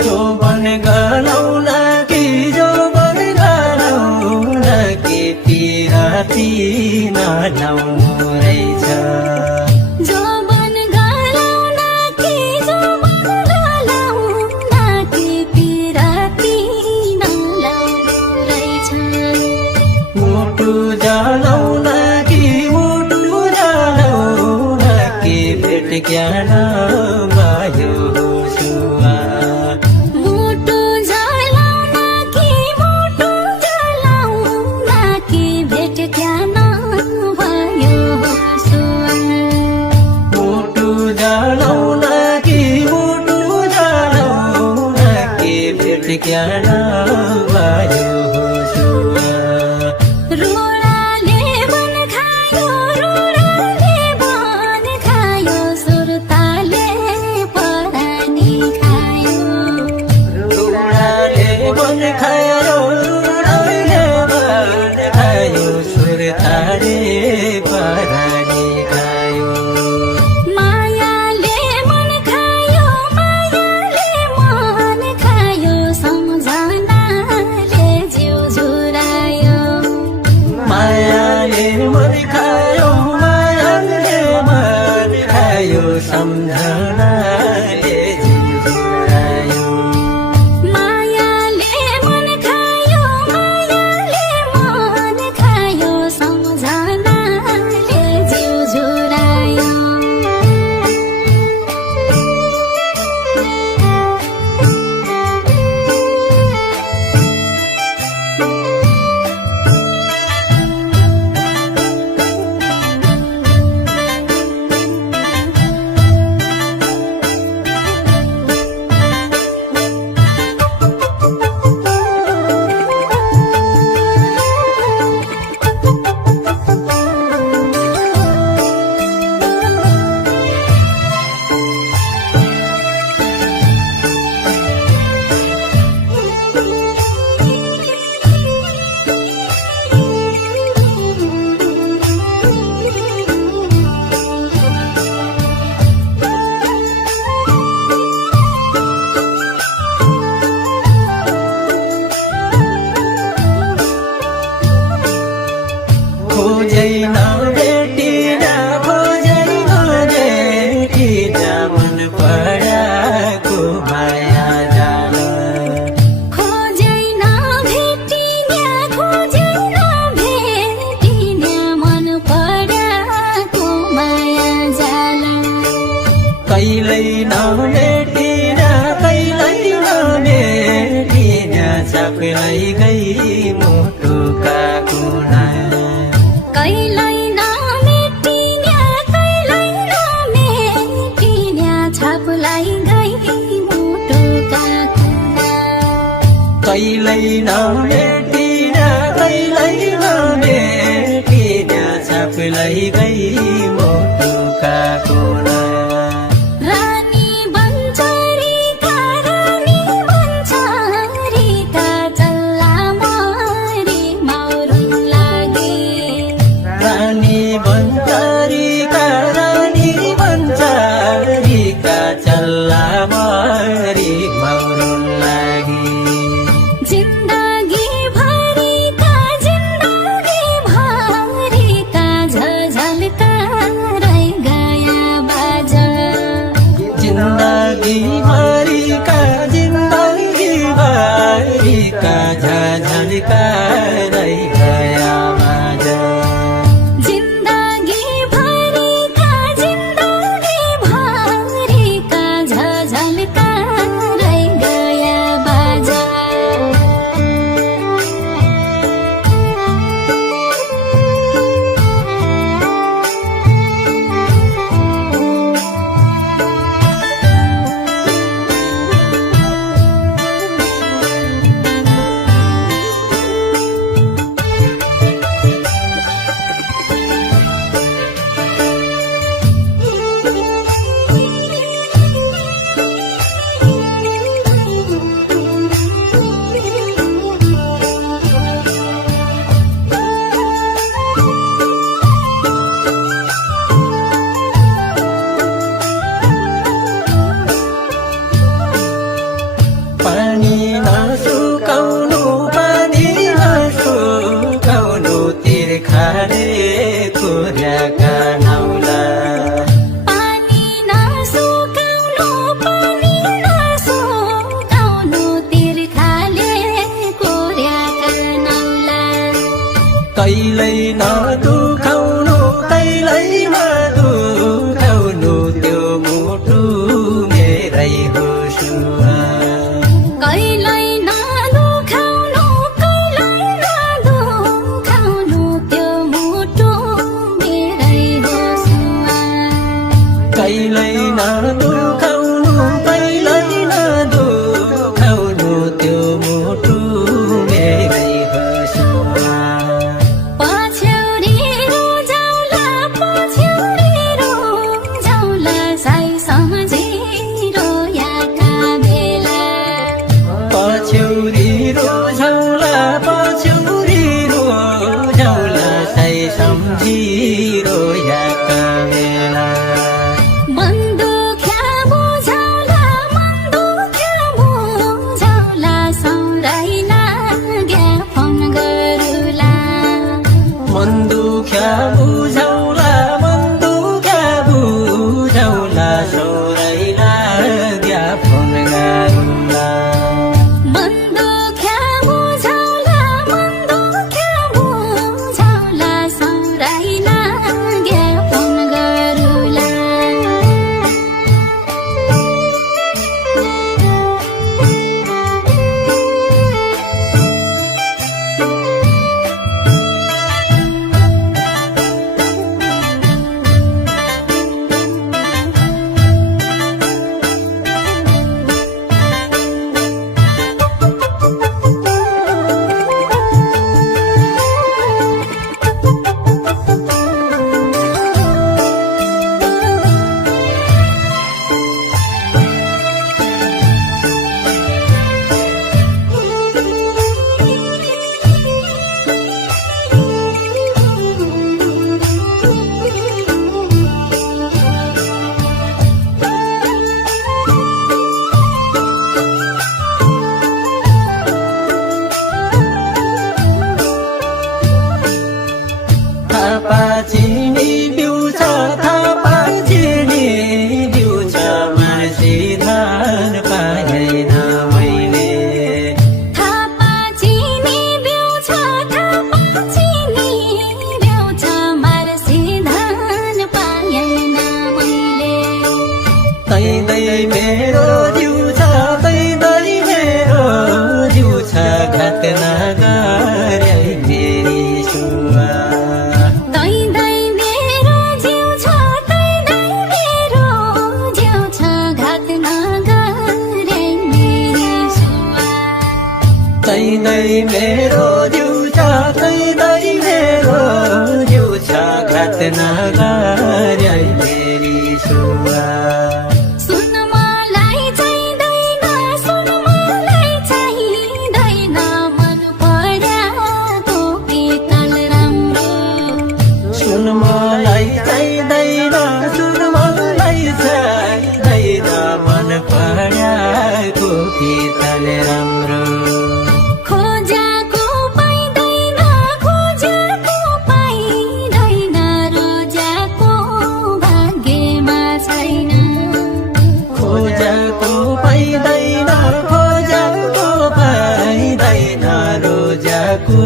जोबन गलाउन कि जोबन गलाउन कि पिराती नलाउनु रहेछ जोबन गलाउन कि जोबन गलाउन कि पिराती नलाउनु रहेछ मुटु जलाउन कि मुटु जलाउन कि भेट ज्ञान भयो सुवा मुटु जलाउन कि मुटु जलाउन कि भेट ज्ञान भयो सुवा मुटु जलाउन कि मुटु जलाउन कि भेट ज्ञान भयो सुवा रुडाले बन खायो रुडाले बन खायो सुरताले परानी खायो रुडाले बन खायो रुडाले बन खायो सुरताले परानी खायो मायाले मन खायो सम्झनाले जिउ झुरायो मायाले मन खायो सम्झनाले जिउ झुरायो मायाले मन खायो सम्झनाले जिउ झुरायो खोजैन भेटिन मन पराको माया जाल खोजैन भेटिन मन पराको माया जाल कहिल्यै नभेटिन सबैलाई गई मुटुका कुना कहिल्यै नमेटिन छापुलाई गई मुटुका कुना कहिल्यै नभेटिन सबैलाई गई मुटुका कुना रानी बन्चरीका चल्ला मरी माउरुन लागे रानी बन्चरीका चल्ला मरी माउरुन लागी जिन्दगी भरिका झझल्का रहि गया बाजा जिन्दगी भरिका झझल्का रहि गया माझ जिन्दगी भरिका झझल्का कहिल्यै नदुखाउनु कहिल्यै नदुखाउनु त्यो मुटु मेरै हो सुवा कहिल्यै नदुखाउनु कहिल्यै नदुखाउनु त्यो मुटु मेरै हो सुवा कहिल्यै नदुखाउनु कहिल्यै नदुखाउनु त्यो मुटु मेरै हो सुवा पछ्यौरी रुझाउला साई सम्झेर याका बेला पछ्यौरी रोझौला साई सम्झिरो याका बेला मन दुख्या बुझाउला सौराइ लाग्या फोन गरुला मन दुख्या बुझौला सौराइ लाग्या फोन गरुला मन दुख्या बुझाउला सौराइ लाग्या फोन गरुला थापा चिनी बिउछ मासी धान पाएन मैले थापा चिनी बिउछ मार्सी धान पाएन मैले तैँदै मेरो जिउ छ घात नगर्यै मेरी सुवा तैँदै मेरो जिउ छ घात नगरे मेरी सुवा तैँदै मेरो जिउ छ घात नगर्यै मेरी सुवा सुन मलाई चाहिँदैन मन पर्याको पितल राम्रो सुन मलाई चाहिँदैन मन पराको पितल राम्रो खोजेको पाइँदैन रोजाको भाग्यमा छैन खोजेको पाइँदैन रोजाको